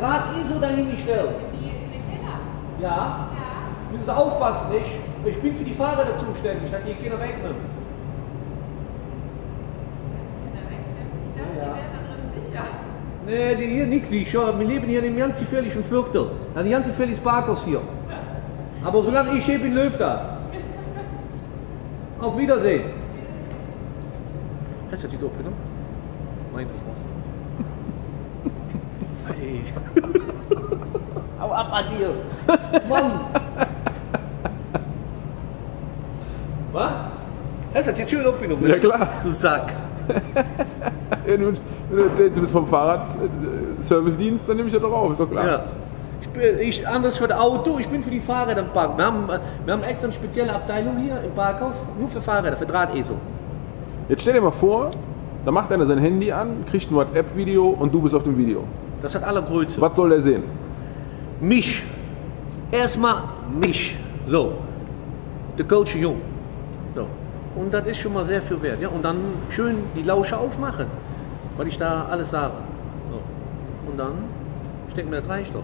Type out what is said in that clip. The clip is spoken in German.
Draht-ISO dahingestellt. In den Keller? Ja. Ja. Müssen Sie aufpassen, nicht? Ich bin für die Fahrräder zuständig, dass die keiner wegnimmt. Keiner wegnimmt. Ich dachte, die wären da drin sicher. Nee, die hier nix sicher. Wir leben hier in einem ganz gefährlichen Viertel. Ja, die ganz gefährlichen Parkers hier. Aber solange ich hier bin, läuft das. Auf Wiedersehen. Hast du diese Opinion? Meine Fresse. Hey. Hau ab an dir. Mann. Was? Hast du die schöne Opinion? Ja klar. Du Sack. Wenn du erzählst, du bist vom Fahrrad-Service-Dienst, dann nehme ich das doch auf, ist doch klar. Ja. Ich anders für das Auto, ich bin für die Fahrräder im Park. Wir haben extra eine spezielle Abteilung hier im Parkhaus, nur für Fahrräder, für Drahtesel. Jetzt stell dir mal vor, da macht einer sein Handy an, kriegt ein WhatsApp-Video und du bist auf dem Video. Das hat allergrößte. Was soll der sehen? Mich. Erstmal mich. So. Der Coach Jung. So. Und das ist schon mal sehr viel wert. Ja? Und dann schön die Lauscher aufmachen, weil ich da alles sage. So. Und dann, ich denke mir, das reicht doch.